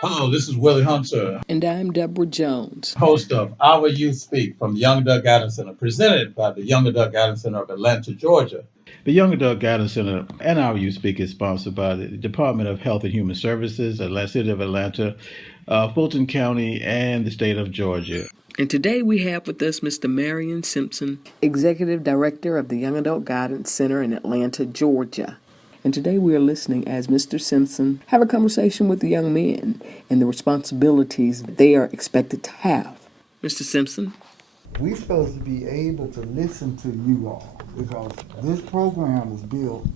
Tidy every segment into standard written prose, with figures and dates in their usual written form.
Hello, this is Willie Hunter, And I'm Deborah Jones. host of Our Youth Speak from the Young Adult Guidance Center, presented by the Young Adult Guidance Center of Atlanta, Georgia. The Young Adult Guidance Center and Our Youth Speak is sponsored by the Department of Health and Human Services, Atlanta City of Atlanta, Fulton County, and the state of Georgia. And today we have with us Mr. Marion Simpson, Executive Director of the Young Adult Guidance Center in Atlanta, Georgia. And today we are listening as Mr. Simpson have a conversation with the young men and the responsibilities they are expected to have. Mr. Simpson? We're supposed to be able to listen to you all because this program was built.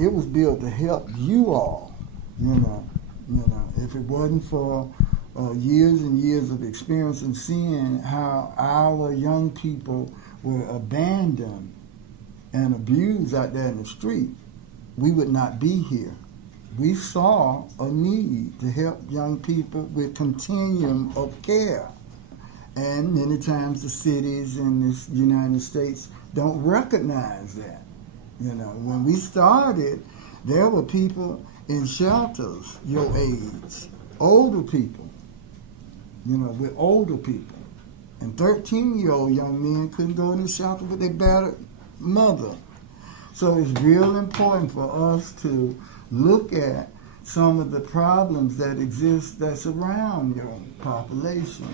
It was built to help you all. If it wasn't for years and years of experience and seeing how our young people were abandoned and abused out there in the street, we would not be here. We saw a need to help young people with continuum of care. And many times the cities in this United States don't recognize that. When we started, there were people in shelters your age, older people, with older people. And 13-year-old young men couldn't go in the shelter with their battered mother. So it's real important for us to look at some of the problems that exist that surround your population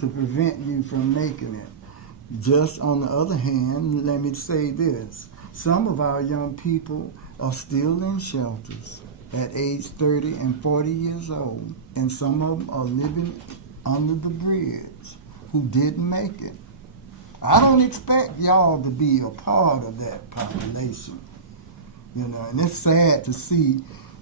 to prevent you from making it. Just on the other hand, let me say this. Some of our young people are still in shelters at age 30 and 40 years old, and some of them are living under the bridge who didn't make it. I don't expect y'all to be a part of that population. And it's sad to see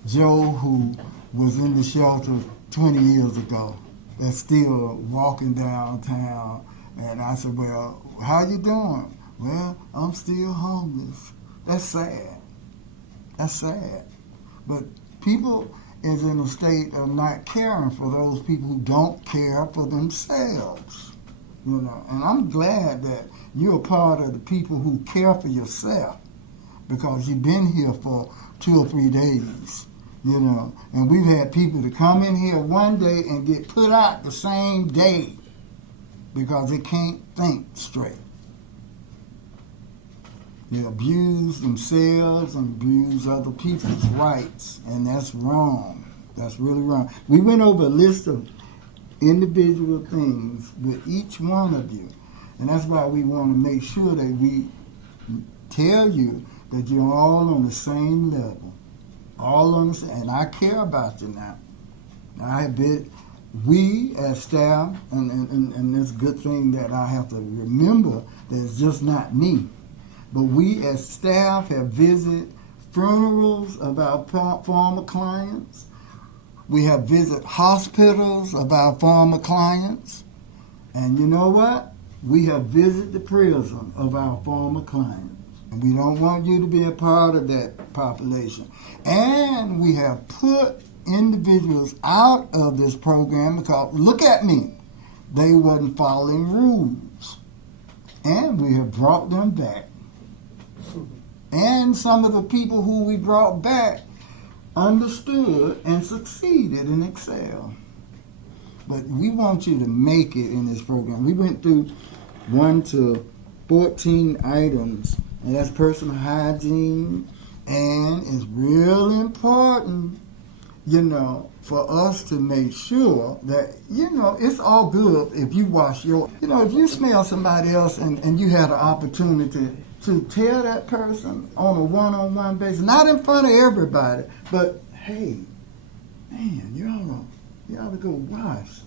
Joe, who was in the shelter 20 years ago, that's still walking downtown. And I said, well, how you doing? Well, I'm still homeless. That's sad. That's sad. But people is in a state of not caring for those people who don't care for themselves. And I'm glad that you're a part of the people who care for yourself because you've been here for 2 or 3 days, And we've had people to come in here one day and get put out the same day because they can't think straight. They abuse themselves and abuse other people's rights, and that's wrong. That's really wrong. We went over a list of individual things with each one of you. And that's why we want to make sure that we tell you that you're all on the same level. All on the same, and I care about you now. We as staff, and it's a good thing that I have to remember that it's just not me, but we as staff have visited funerals of our former clients. We have visited hospitals of our former clients. And you know what? We have visited the prison of our former clients. And we don't want you to be a part of that population. And we have put individuals out of this program because, look at me, they wasn't following rules. And we have brought them back. And some of the people who we brought back understood and succeeded and excelled. But we want you to make it in this program. We went through 1 to 14 items, and that's personal hygiene, and it's real important, for us to make sure that, it's all good if you wash your, if you smell somebody else and you had an opportunity to tell that person on a one-on-one basis, not in front of everybody, but hey, man, you ought to go wash,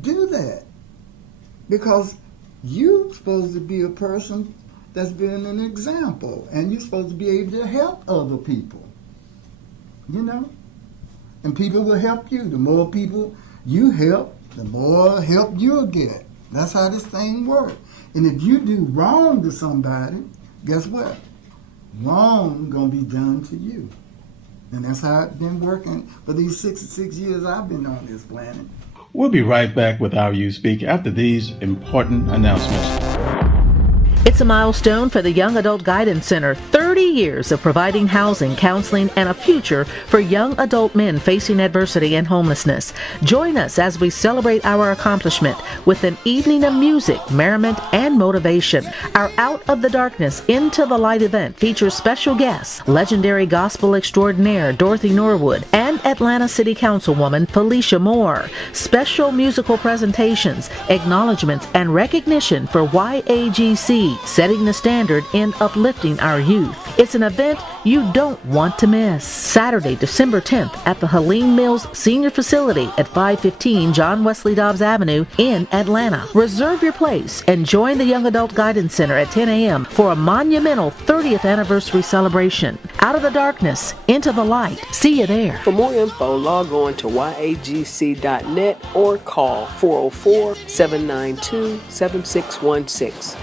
Do that. Because you're supposed to be a person that's been an example, and you're supposed to be able to help other people, And people will help you. The more people you help, the more help you'll get. That's how this thing works. And if you do wrong to somebody, guess what? Wrong gonna be done to you. And that's how it's been working for these 66 years I've been on this planet. We'll be right back with Our Youth Speak after these important announcements. It's a milestone for the Young Adult Guidance Center, 30 years of providing housing, counseling, and a future for young adult men facing adversity and homelessness. Join us as we celebrate our accomplishment with an evening of music, merriment, and motivation. Our Out of the Darkness, Into the Light event features special guests, legendary gospel extraordinaire Dorothy Norwood and Atlanta City Councilwoman Felicia Moore. Special musical presentations, acknowledgments, and recognition for YAGC, setting the standard in uplifting our youth. It's an event you don't want to miss. Saturday, December 10th at the Helene Mills Senior Facility at 515 John Wesley Dobbs Avenue in Atlanta. Reserve your place and join the Young Adult Guidance Center at 10 a.m. for a monumental 30th anniversary celebration. Out of the darkness, into the light. See you there. For more info, log on to yagc.net or call 404-792-7616.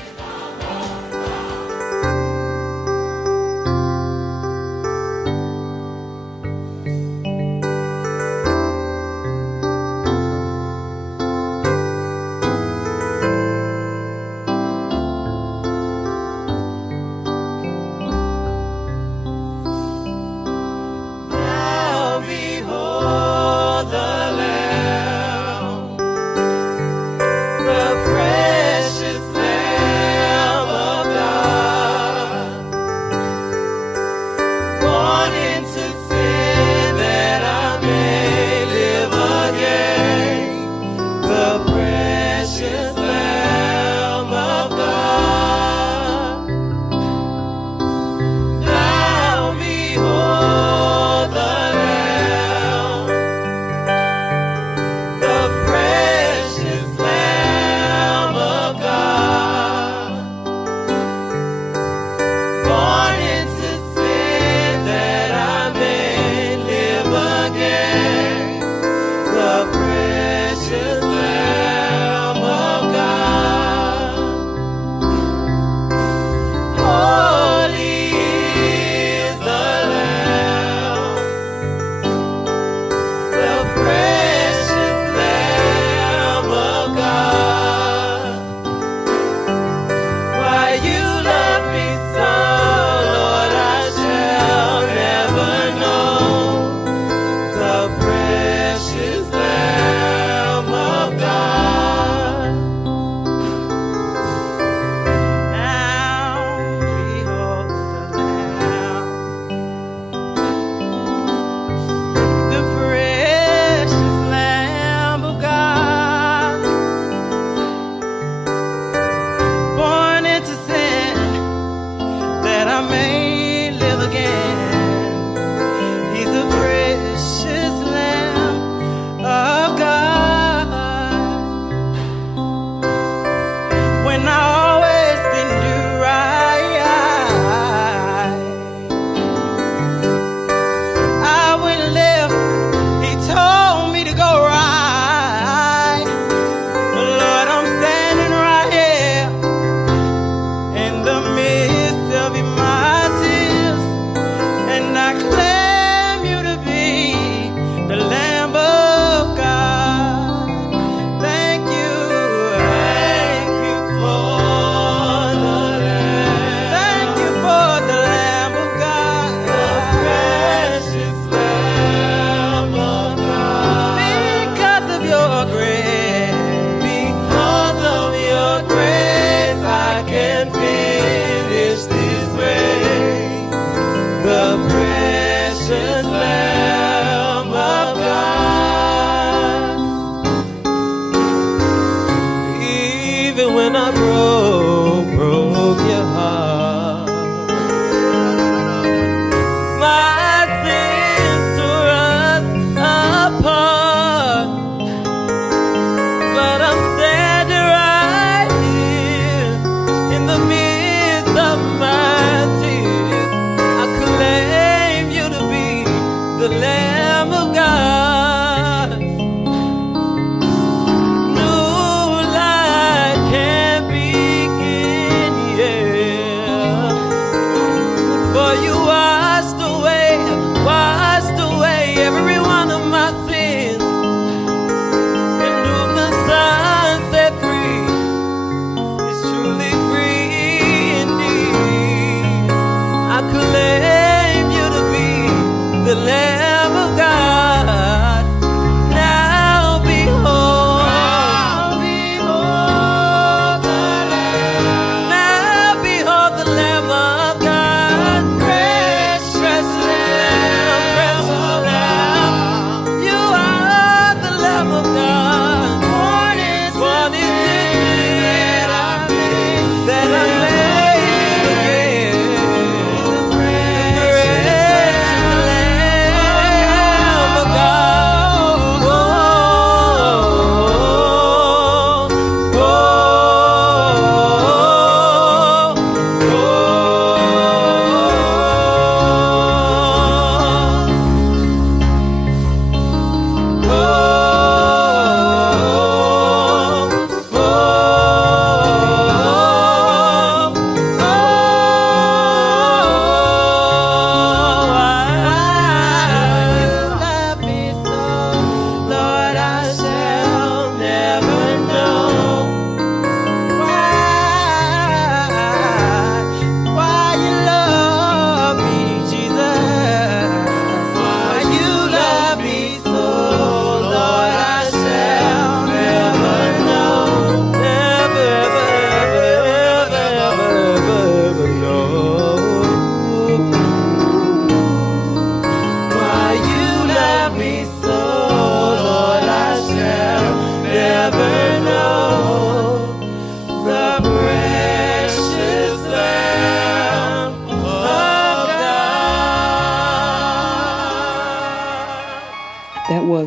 Truly free.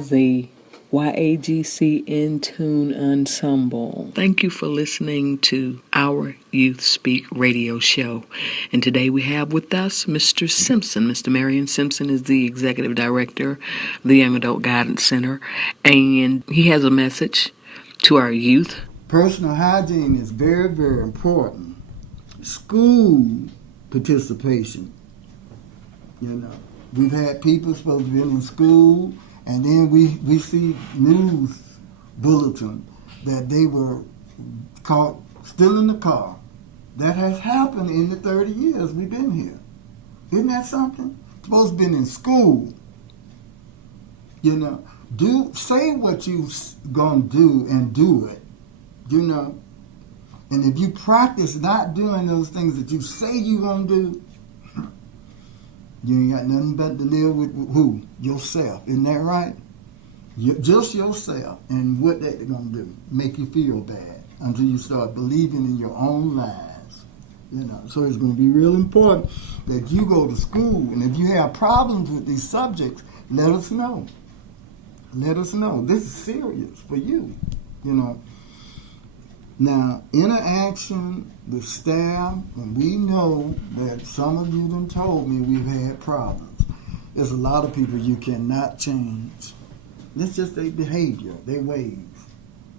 the YAGC In Tune Ensemble. Thank you for listening to our Youth Speak radio show. And today we have with us Mr. Simpson. Mr. Marion Simpson is the Executive Director of the Young Adult Guidance Center, and he has a message to our youth. Personal hygiene is very, very important. School participation. You know, we've had people supposed to be in school, and then we see news bulletin that they were caught still in the car. That has happened in the 30 years we've been here. Isn't that something? Supposed to be in school. You know, say what you gonna do and do it. You know, and if you practice not doing those things that you say you gonna do, you ain't got nothing but to live with who? Yourself. Isn't that right? Just yourself. And what that gonna do? Make you feel bad until you start believing in your own lies. You know, so it's gonna be real important that you go to school, and if you have problems with these subjects, let us know. Let us know. This is serious for you. You know. Now, interaction with staff, and we know that some of you done told me we've had problems. There's a lot of people you cannot change. It's just their behavior, their ways.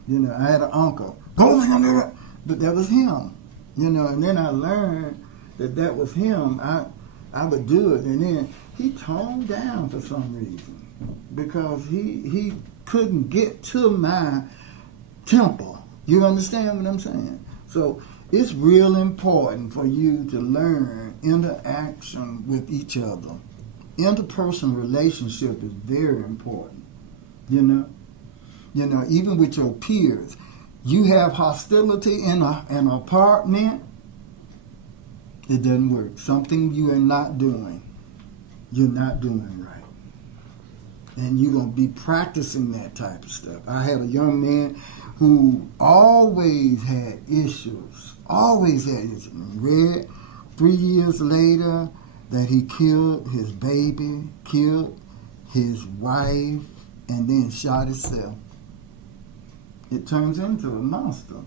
You know, I had an uncle, but that was him. You know, and then I learned that was him. I would do it, and then he toned down for some reason because he couldn't get to my temper. You understand what I'm saying? So it's real important for you to learn interaction with each other. Interpersonal relationship is very important. You know, even with your peers. You have hostility in an apartment, it doesn't work. Something you are not doing. You're not doing right. And you're going to be practicing that type of stuff. I had a young man who always had issues. Read 3 years later that he killed his baby, killed his wife, and then shot himself. It turns into a monster.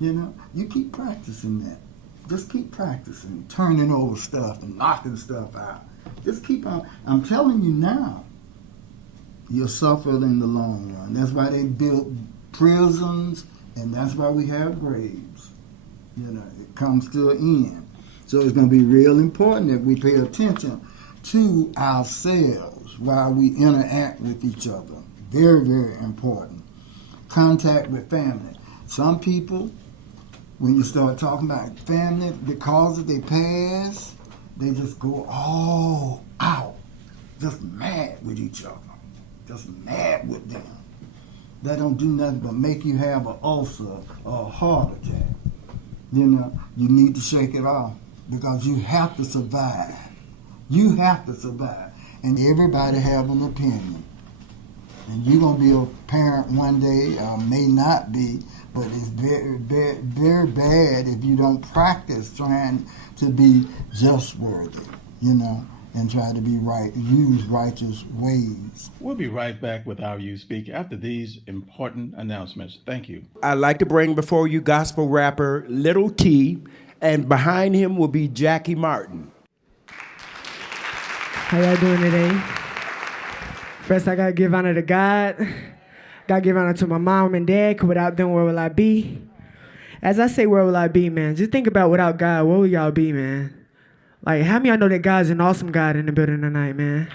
You know, you keep practicing that. Just keep practicing, turning over stuff and knocking stuff out. Just keep on. I'm telling you now, you'll suffer in the long run. That's why they built prisons, and that's why we have graves. You know, it comes to an end. So it's going to be real important that we pay attention to ourselves while we interact with each other. Very, very important. Contact with family. Some people, when you start talking about family, because of their past, they just go all out, just mad with each other, just mad with them. That don't do nothing but make you have an ulcer or a heart attack. You know, you need to shake it off because you have to survive. You have to survive. And everybody have an opinion. And you're going to be a parent one day, or may not be, but it's very, very, very bad if you don't practice trying to be just worthy, you know, and try to be right, use righteous ways. We'll be right back with our Youth Speak after these important announcements. Thank you. I'd like to bring before you gospel rapper Little T, and behind him will be Jackie Martin. How y'all doing today? First, I gotta give honor to God. Gotta give honor to my mom and dad, because without them, where will I be? As I say, where will I be, man? Just think about without God, where will y'all be, man? Like, how many of y'all know that God's an awesome God in the building tonight, man?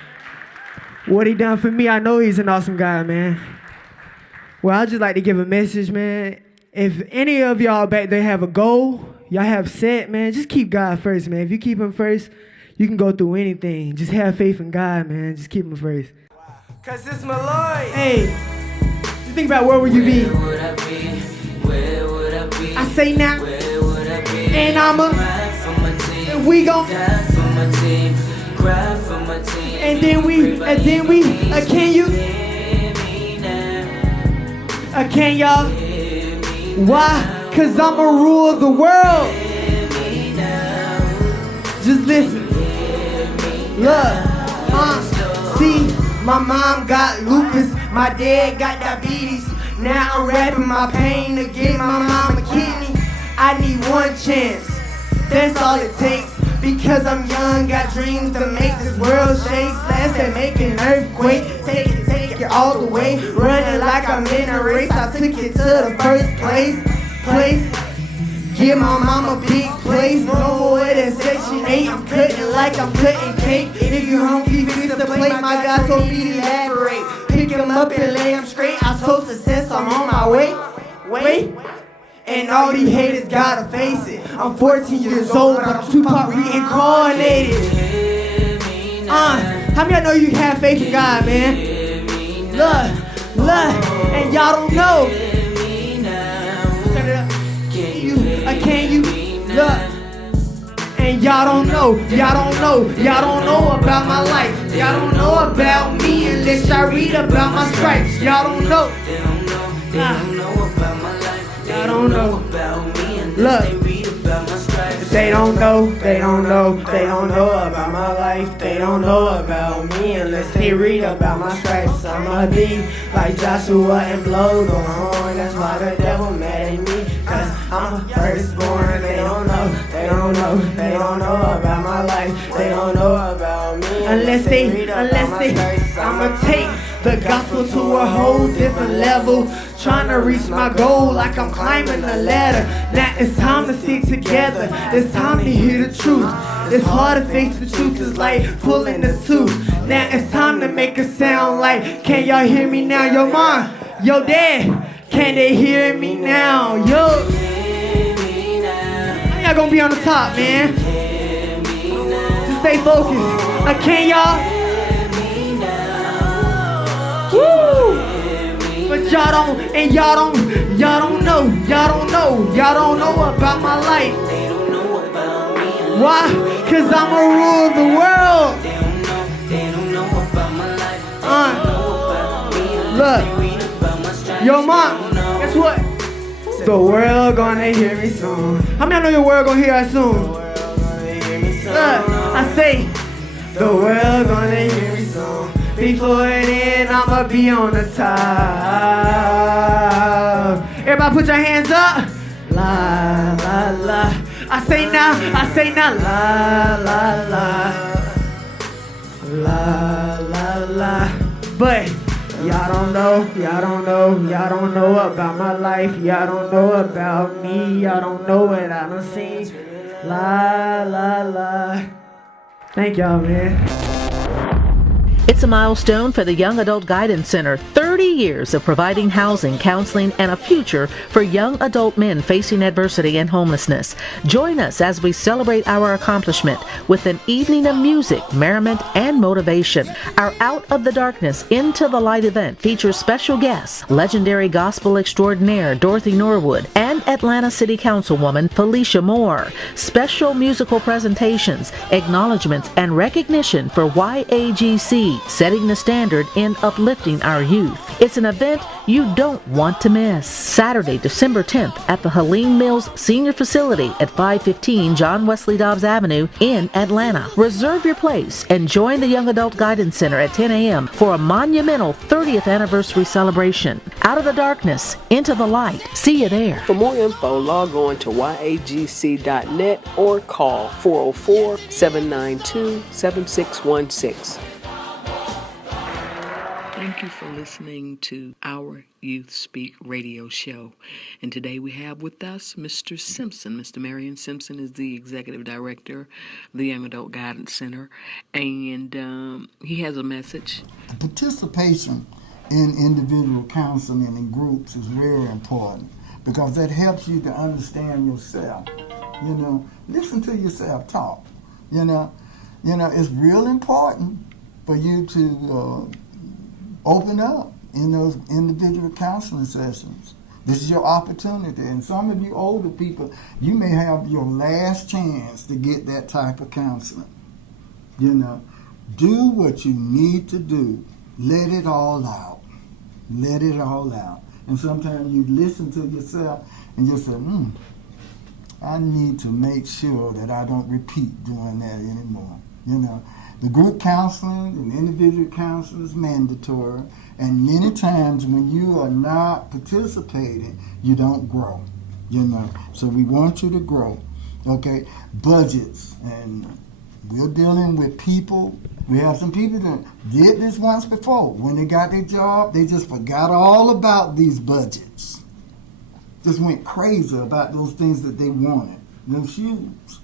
What he done for me, I know he's an awesome God, man. Well, I'd just like to give a message, man. If any of y'all back there have a goal, y'all have set, man, just keep God first, man. If you keep him first, you can go through anything. Just have faith in God, man. Just keep him first. Cause it's my Lord. Hey, just think about where would you be? Where would I be? Where would I be? I say now. Where would I be? And I'ma cry for my team. And we gon' die for my team. Cry for my team. And then we, can you? Can y'all? Why? Cause I'ma rule the world. Just listen. Look, see. My mom got lupus, my dad got diabetes. Now I'm rapping my pain to get my mom a kidney. I need one chance, that's all it takes. Because I'm young, got dreams to make this world shake. Slash and make an earthquake, take it all the way. Running like I'm in a race, I took it to the first place. Give my mama a big place, no more than Section 8. I'm cutting like I'm cutting cake. If you hungry, fix the plate, my God told me to elaborate. Pick him up and lay him straight, I told success, I'm on my way. And all these haters gotta face it. I'm 14 years old, but I'm Tupac reincarnated. How many of y'all know you have faith in God, man? Look, and y'all don't know. Turn it up. Can you look? And y'all don't know about my life. Y'all don't know about me unless y'all read about my stripes. Y'all don't know. Y'all don't know about me unless they read about my stripes. They don't know about my life. They don't know about me unless they read about my stripes. I'ma be like Joshua and blow the horn. That's why the devil mad at me, cause I'm a firstborn. They don't know about my life. They don't know about me unless they I'ma take the gospel to a whole different level. Trying to reach my goal like I'm climbing a ladder. Now it's time to stick together. It's time to hear the truth. It's hard to face the truth. It's like pulling the tooth. Now it's time to make a sound like, can y'all hear me now? Yo mom, yo dad, can they hear me now? Yo, y'all gonna be on the top, man. Just stay focused. Can y'all? Woo! But y'all don't know about my life. Why? Cause I'ma rule the world. Look, yo mom, guess what? The world gonna hear me soon. How many of you know your world gonna hear us soon? I say, the world gonna hear me soon. Before then, I'ma be on the top. Everybody put your hands up. La, la, la. I say now, la, la, la. La, la, la. But y'all don't know about my life. Y'all don't know about me. Y'all don't know what I done seen. La, la, la. Thank y'all, man. It's a milestone for the Young Adult Guidance Center. 30 years of providing housing, counseling, and a future for young adult men facing adversity and homelessness. Join us as we celebrate our accomplishment with an evening of music, merriment, and motivation. Our Out of the Darkness, Into the Light event features special guests, legendary gospel extraordinaire Dorothy Norwood and Atlanta City Councilwoman Felicia Moore. Special musical presentations, acknowledgments, and recognition for YAGC, setting the standard in uplifting our youth. It's an event you don't want to miss. Saturday, December 10th at the Helene Mills Senior Facility at 515 John Wesley Dobbs Avenue in Atlanta. Reserve your place and join the Young Adult Guidance Center at 10 a.m. for a monumental 30th anniversary celebration. Out of the darkness, into the light. See you there. For more info, log on to yagc.net or call 404-792-7616. Thank you for listening to Our Youth Speak radio show. And today we have with us Mr. Simpson. Mr. Marion Simpson is the Executive Director of the Young Adult Guidance Center. And he has a message. Participation in individual counseling and groups is very important because that helps you to understand yourself. You know, listen to yourself talk. You know, it's real important for you to open up in those individual counseling sessions. This is your opportunity. And some of you older people, you may have your last chance to get that type of counseling. You know, do what you need to do. Let it all out. Let it all out. And sometimes you listen to yourself and you say, I need to make sure that I don't repeat doing that anymore. The group counseling and individual counseling is mandatory, and many times when you are not participating, you don't grow. So we want you to grow. Okay, budgets, and we're dealing with people. We have some people that did this once before. When they got their job, they just forgot all about these budgets. Just went crazy about those things that they wanted. Those shoes,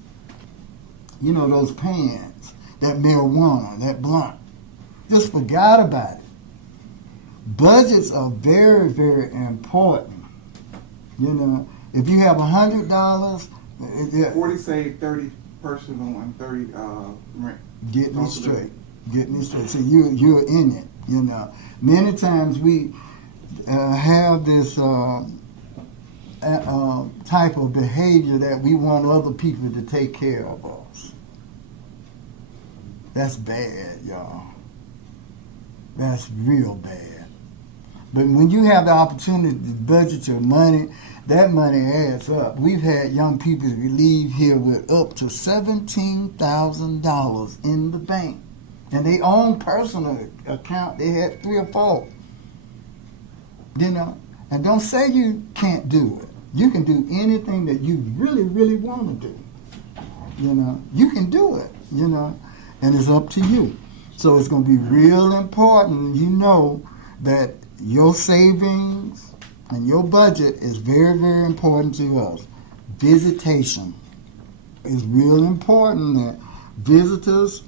those pants, that marijuana, that blunt. Just forgot about it. Budgets are very, very important. If you have $100, 40 save, 30 personal, and 30 rent. Get me straight. So you're in it. Many times we have this type of behavior that we want other people to take care of us. That's bad, y'all. That's real bad. But when you have the opportunity to budget your money, that money adds up. We've had young people leave here with up to $17,000 in the bank. And they own personal account, they had 3 or 4. And don't say you can't do it. You can do anything that you really, really want to do. You can do it, and it's up to you. So it's going to be real important, that your savings and your budget is very, very important to us. Visitation is real important that visitors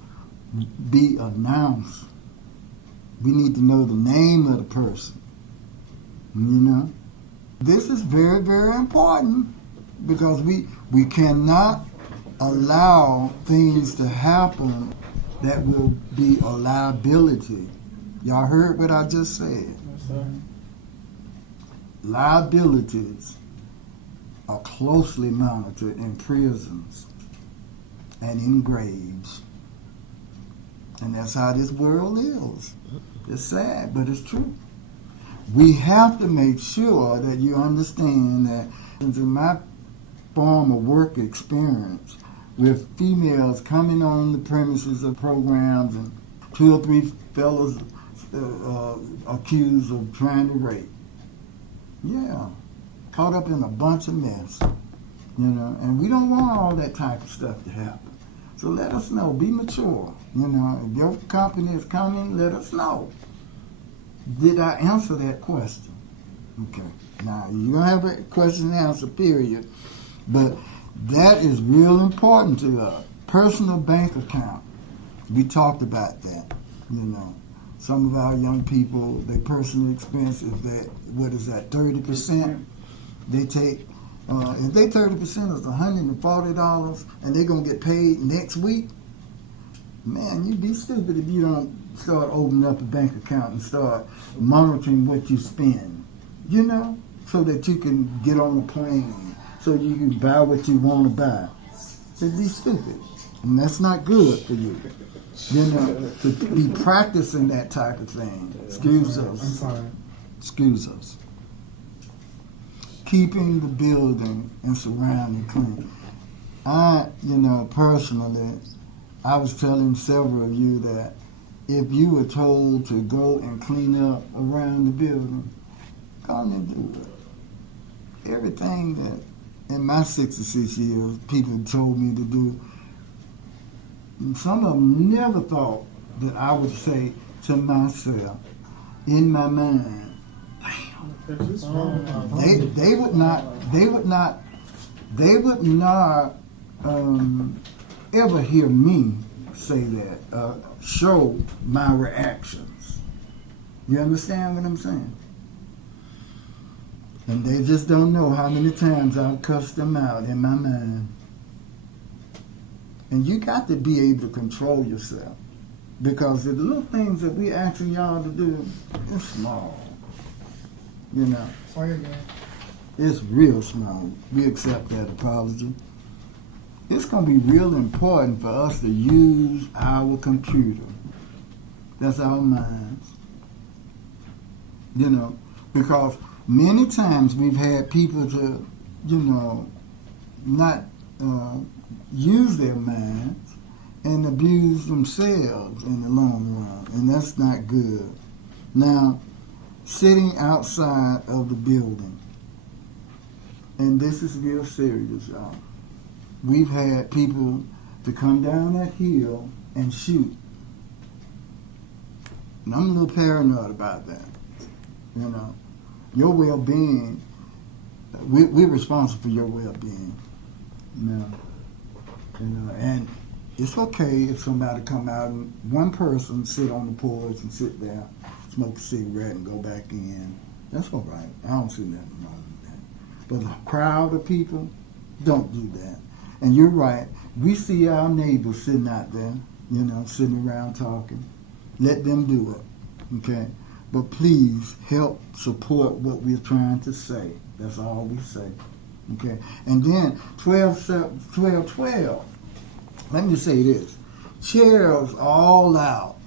be announced. We need to know the name of the person. This is very, very important because we cannot allow things to happen that will be a liability. Y'all heard what I just said? Yes, sir. Liabilities are closely monitored in prisons and in graves. And that's how this world is. It's sad, but it's true. We have to make sure that you understand that in my former work experience with females coming on the premises of programs and 2 or 3 fellas accused of trying to rape. Yeah, caught up in a bunch of mess, and we don't want all that type of stuff to happen. So let us know, be mature, if your company is coming, let us know. Did I answer that question? Okay, now you're going to have a question and answer period, but that is real important to us. Personal bank account, we talked about that, Some of our young people, their personal expense is that, 30%? They take, if they 30% is $140 and they're going to get paid next week, man, you'd be stupid if you don't start opening up a bank account and start monitoring what you spend, so that you can get on a plane, so you can buy what you want to buy. It'd be stupid. And that's not good for you. To be practicing that type of thing. Excuse us. I'm sorry. Excuse us. Keeping the building and surrounding clean. Personally, I was telling several of you that if you were told to go and clean up around the building, go on and do it. Everything that in my 66 years people told me to do, some of them never thought that I would say to myself, in my mind, damn. They would not ever hear me say that, show my reactions. You understand what I'm saying? And they just don't know how many times I've cussed them out in my mind. And you got to be able to control yourself. Because the little things that we asking y'all to do, it's small. Sorry again. It's real small. We accept that apology. It's going to be real important for us to use our computer. That's our minds. Because many times we've had people to, not use their minds, and abuse themselves in the long run, and that's not good. Now, sitting outside of the building, and this is real serious, y'all. We've had people to come down that hill and shoot. And I'm a little paranoid about that. You know, your well-being, we're responsible for your well-being. And it's okay if somebody come out and one person sit on the porch and sit there, smoke a cigarette and go back in. That's all right. I don't see nothing wrong with that. But a crowd of people, don't do that. And you're right. We see our neighbors sitting out there, sitting around talking. Let them do it, okay? But please help support what we're trying to say. That's all we say, okay? And then 12. Let me just say this. Chairs all out.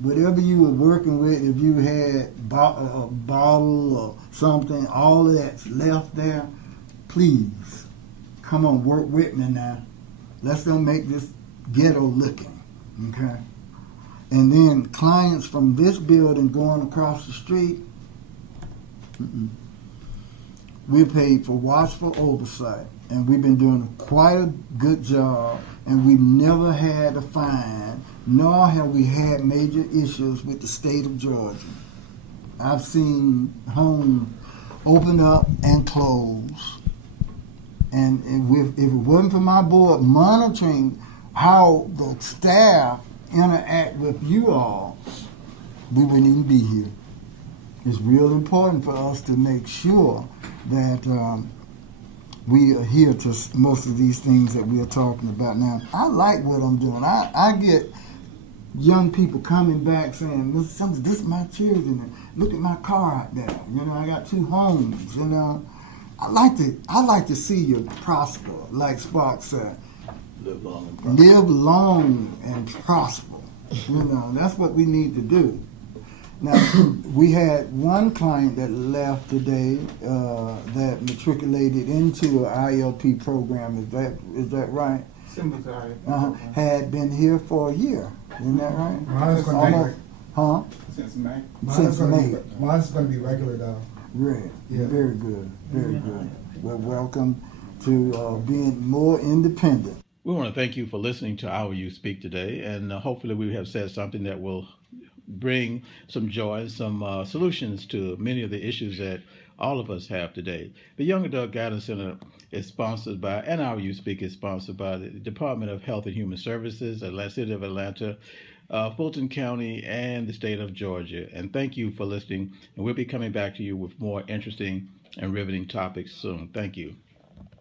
Whatever you were working with, if you had a bottle or something, all of that's left there, please, come on, work with me now. Let's don't make this ghetto looking, okay? And then clients from this building going across the street, we're paid for watchful oversight, and we've been doing quite a good job, and we've never had a fine, nor have we had major issues with the state of Georgia. I've seen homes open up and close, and if it wasn't for my board monitoring how the staff interact with you all, we wouldn't even be here. It's real important for us to make sure that we adhere to most of these things that we are talking about now. I like what I'm doing. I get young people coming back saying, this is my children. Look at my car out there. I got 2 homes. I like to see you prosper, like Spark said. Live long and prosper. Live long and prosper. That's what we need to do. Now, we had one client that left today that matriculated into an ILP program. Is that right? Similar to ILP. Had been here for a year. Isn't that right? Mine's going to be Huh? Since May. Since May. Mine's going to be regular though. Right. Yeah. Very good. Very good. Well, welcome to being more independent. We want to thank you for listening to Our You Speak today, and hopefully we have said something that will bring some joy, some solutions to many of the issues that all of us have today. The Young Adult Guidance Center is sponsored by, and Our You Speak is sponsored by the Department of Health and Human Services, Atlanta City of Atlanta, Fulton County, and the state of Georgia. And thank you for listening, and we'll be coming back to you with more interesting and riveting topics soon. Thank you.